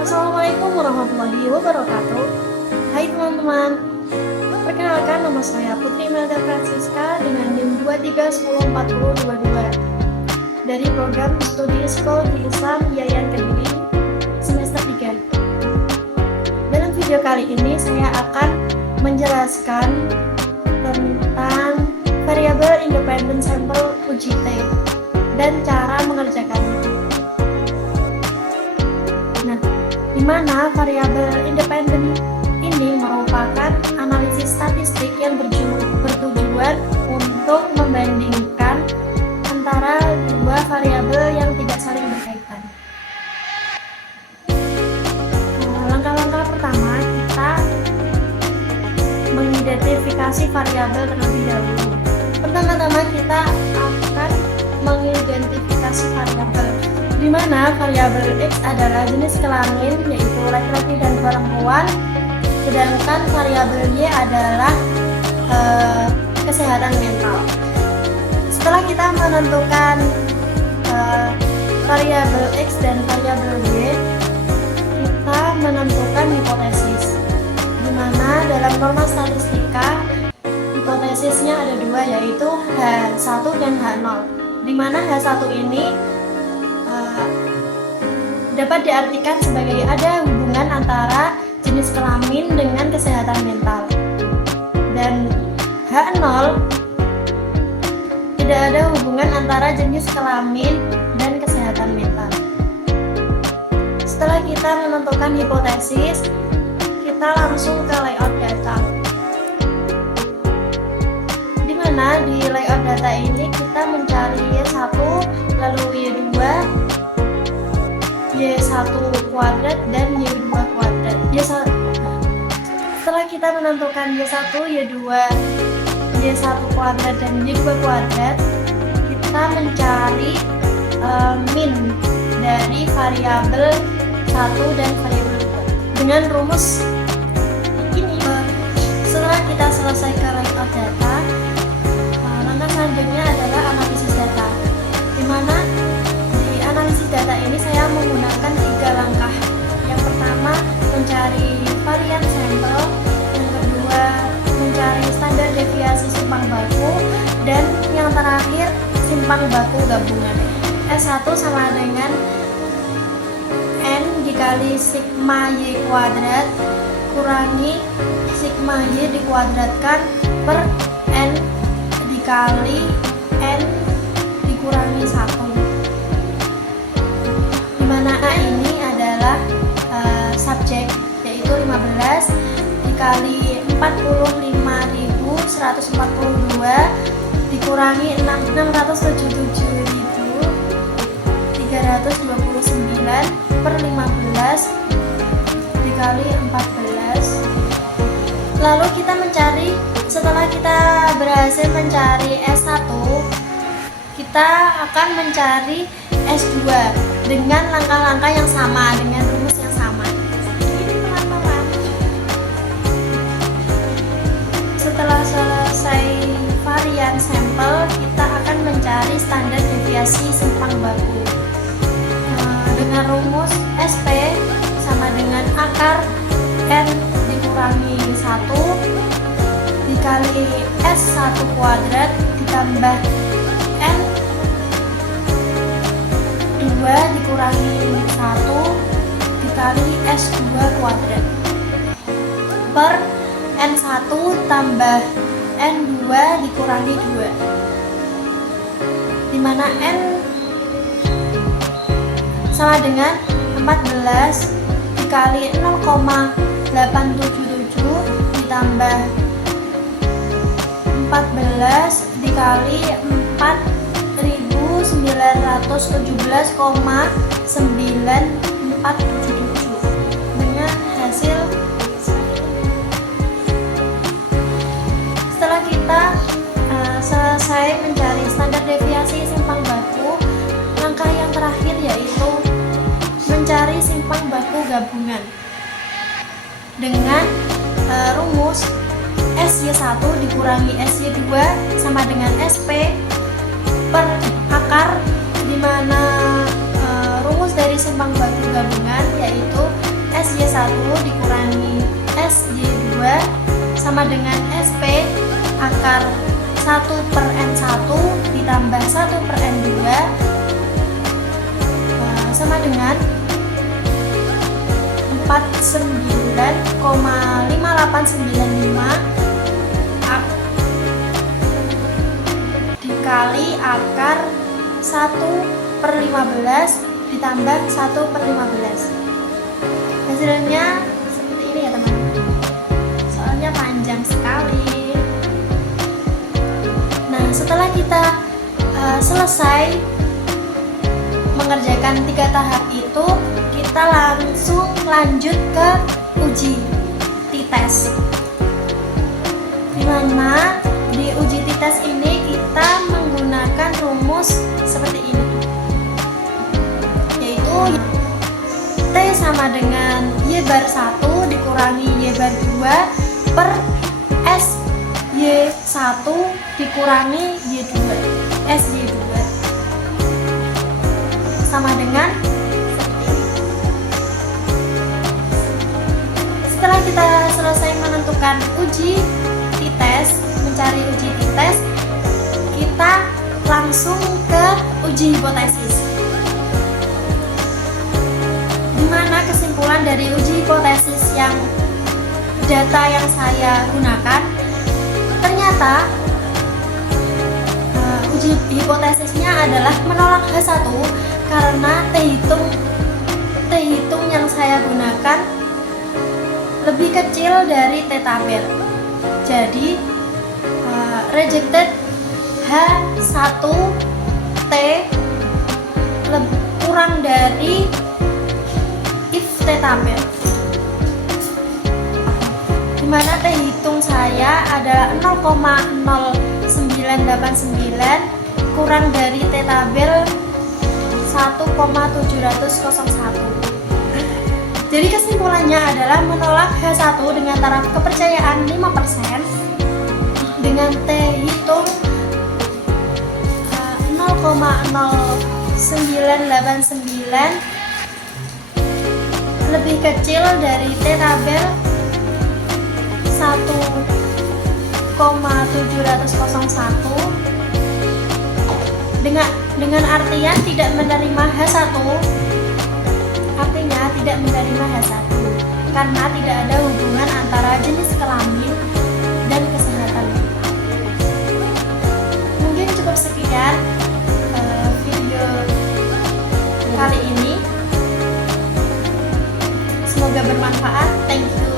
Assalamualaikum warahmatullahi wabarakatuh. Hai teman-teman, perkenalkan nama saya Putri Melda Francisca dengan NIM 23104022 dari program studi Psikologi Islam IAIN Kediri semester 3. Dalam video kali ini saya akan menjelaskan tentang variabel independent sample uji T dan cara mengerjakannya. Di mana variabel independen ini merupakan analisis statistik yang bertujuan untuk membandingkan antara dua variabel yang tidak saling berkaitan. Langkah-langkah pertama, kita mengidentifikasi variabel terlebih dahulu. Pertama-tama kita akan mengidentifikasi variabel, di mana variabel X adalah jenis kelamin, yaitu laki-laki dan perempuan, sedangkan variabel Y adalah kesehatan mental. Setelah kita menentukan variabel X dan variabel Y, kita menentukan hipotesis, di mana dalam norma statistika hipotesisnya ada dua, yaitu H1 dan H0, di mana H1 ini dapat diartikan sebagai ada hubungan antara jenis kelamin dengan kesehatan mental, dan H0 tidak ada hubungan antara jenis kelamin dan kesehatan mental. Setelah kita menentukan hipotesis, kita langsung ke layout data, di mana di layout data ini kita mencari Y1, lalu Y2, Y1 kuadrat dan Y2 kuadrat. Setelah kita menentukan Y1, Y2, Y1 kuadrat dan Y2 kuadrat, kita mencari min dari variabel 1 dan variabel 2 dengan rumus ini. Setelah kita selesai ke layout data, langkah selanjutnya adalah analisis data, di mana analisis data ini saya menggunakan 3 langkah. Yang pertama, mencari varian sampel, yang kedua, mencari standar deviasi simpang baku, dan yang terakhir, simpang baku gabungan. S1 sama dengan N dikali sigma Y kuadrat kurangi sigma Y dikuadratkan per N dikali N dikurangi 1, mana A ini adalah subjek, yaitu 15 dikali 45.142 dikurangi 677.329 per 15 dikali 14. Lalu kita mencari, setelah kita berhasil mencari S1, kita akan mencari S2 dengan langkah-langkah yang sama, dengan rumus yang sama. Ini teman-teman. Setelah selesai varian sampel, kita akan mencari standar deviasi simpang baku. Dengan rumus SP sama dengan akar N dikurangi 1 dikali S1 kuadrat ditambah N 2 dikurangi 1 dikali S2 kuadrat per N1 tambah N2 dikurangi 2, dimana N sama dengan 14 dikali 0,877 ditambah 14 dikali 4.917,9477 dengan hasil. Setelah kita selesai mencari standar deviasi simpang baku, langkah yang terakhir yaitu mencari simpang baku gabungan dengan rumus SY1 dikurangi SY2 sama dengan SP per akar, di mana rumus dari simpang baku gabungan yaitu SY1 dikurangi SY2 sama dengan SP akar 1/N1 ditambah 1/N2 sama dengan 49,5895 dikali akar 1/15 ditambah 1/15. Hasilnya seperti ini ya teman-teman, soalnya panjang sekali. Nah, setelah kita selesai mengerjakan 3 tahap itu, kita langsung lanjut ke uji t-test, dimana di uji t-test ini kita menggunakan rumus seperti ini, yaitu T sama dengan Y bar 1 dikurangi Y bar 2 per S Y1 dikurangi Y2 SY2 sama dengan seperti ini. Setelah kita selesai menentukan uji t-test, mencari uji t-test, kita langsung ke uji hipotesis, dimana kesimpulan dari uji hipotesis yang data yang saya gunakan, ternyata uji hipotesisnya adalah menolak H1 karena T hitung yang saya gunakan lebih kecil dari T tabel. Jadi rejected H1 T kurang dari if T tabel, dimana T hitung saya adalah 0,0989 kurang dari T tabel 1,701. Jadi kesimpulannya adalah menolak H1 dengan taraf kepercayaan 5% dengan T hitung 0,0989 lebih kecil dari T tabel 1,701 dengan artian tidak menerima H1, artinya tidak menerima H1 karena tidak ada hubungan antara jenis kelamin dan kesehatan. Mungkin cukup sekian video kali ini, semoga bermanfaat. Thank you.